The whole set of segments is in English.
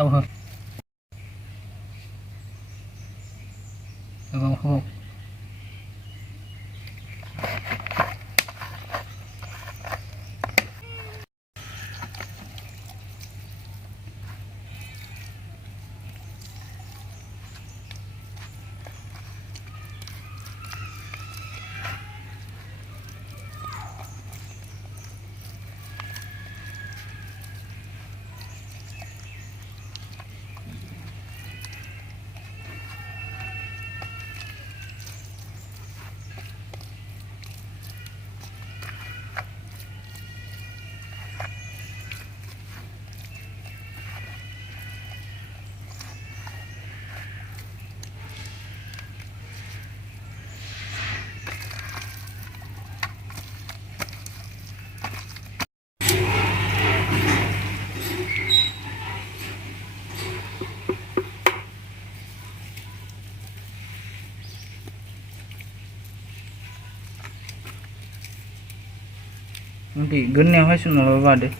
thâu hơn không nanti gennya harus nolak deh.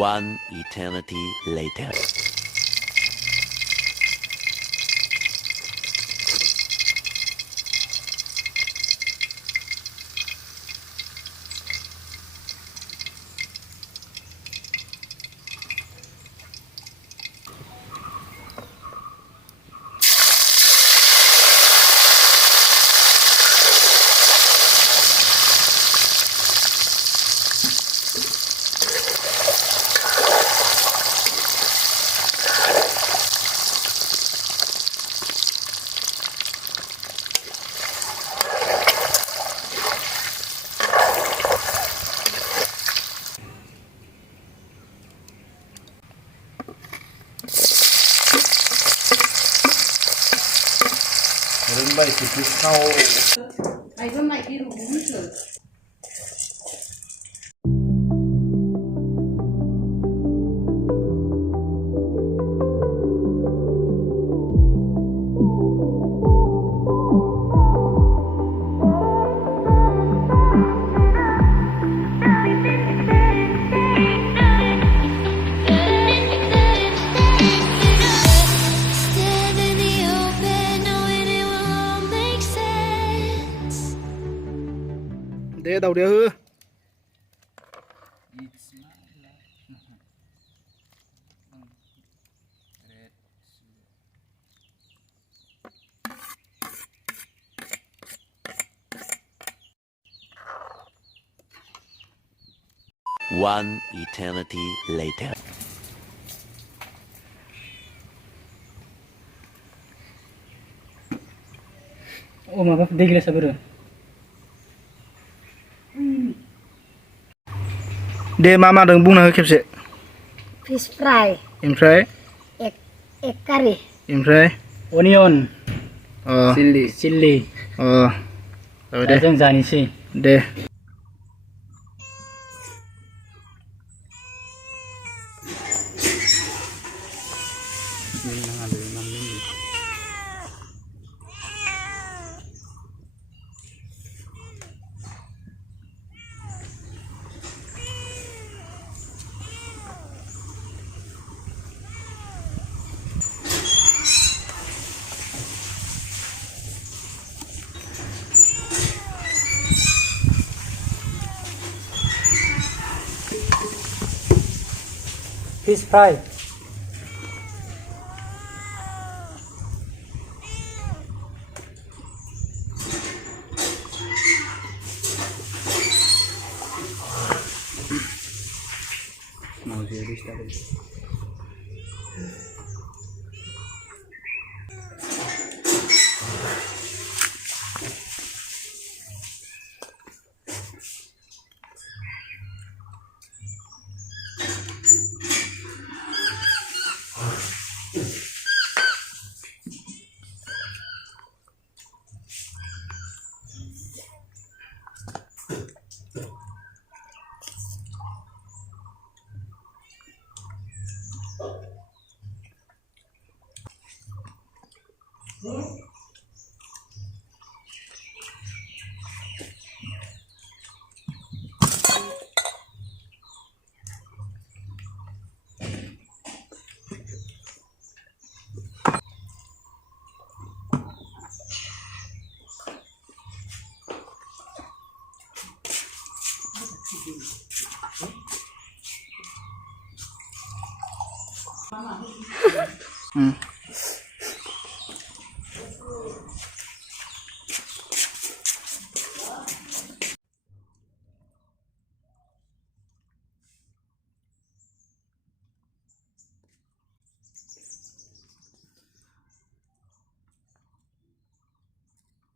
One eternity later. Rimba isi pisau. I don't like it. Để đầu đĩa hư. One eternity later. Oh, maaf, digila sabar. Deh mama dong bung nak kepse. Fish fry. Imfry. Egg curry. Imfry. Onion. Oh. Chili. Oh. Tahu deh. Yang zani sih. Deh. Fish fry.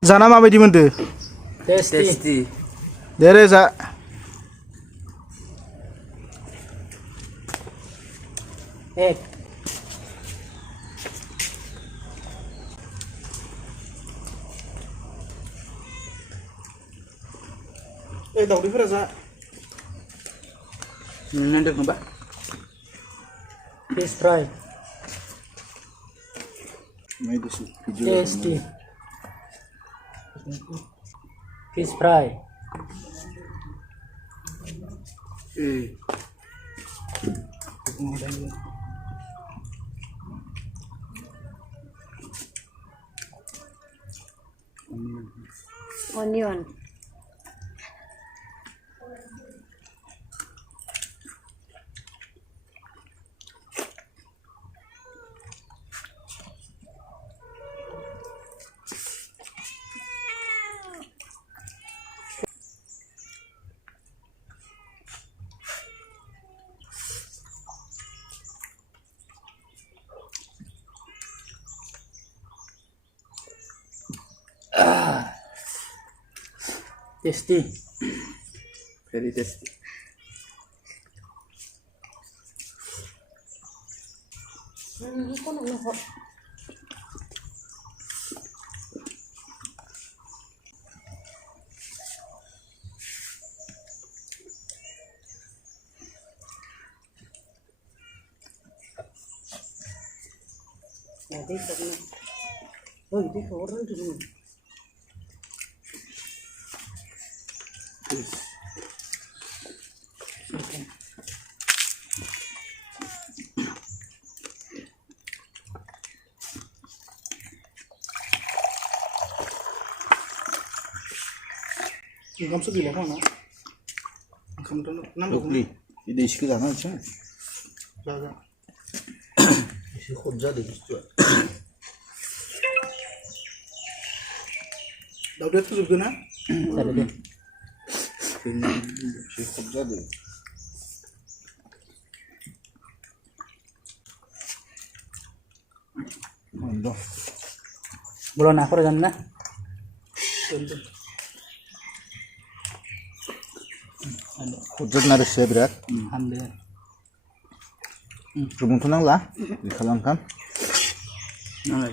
जाना माबायदि मोनदो tasty दे रे जा एक दाउदैफोरा जा nanti mbak fish fry tasty fish fry Onion. tasty Very tasty. ओंखामसो गैला खोमा ना ओंखामथ' नांगौ Lovely. Ini isi जाना aja. जाजा Isi khut जादों बुस्थुआ. दाउदैया थोजोबगोन ना tadi deh Isi khut जादों. Mantap. belum aku udah na Khut जादों आरो saya berat. ambil Rumus nang lah. Dikalamkan. nah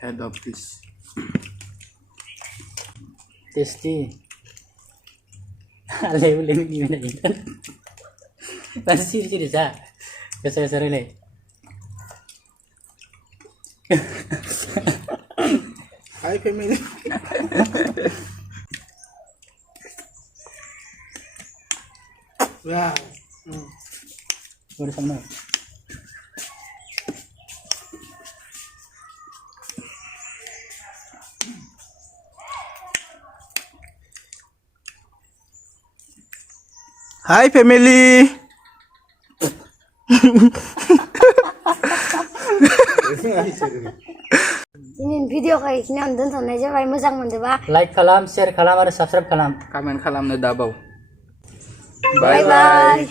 Head of this. tasty ale boleh ni mana ni pasti sih bisa besar ini Hi family wow udah sama Hai family. दिनैनि भिडिअखौ बेखिनियावनो दोनथ'नाय जाबाय मोजां मोनदोंबा like खालाम share खालाम आरो subscribe खालाम Comment खालामनो दाबाव. Bye bye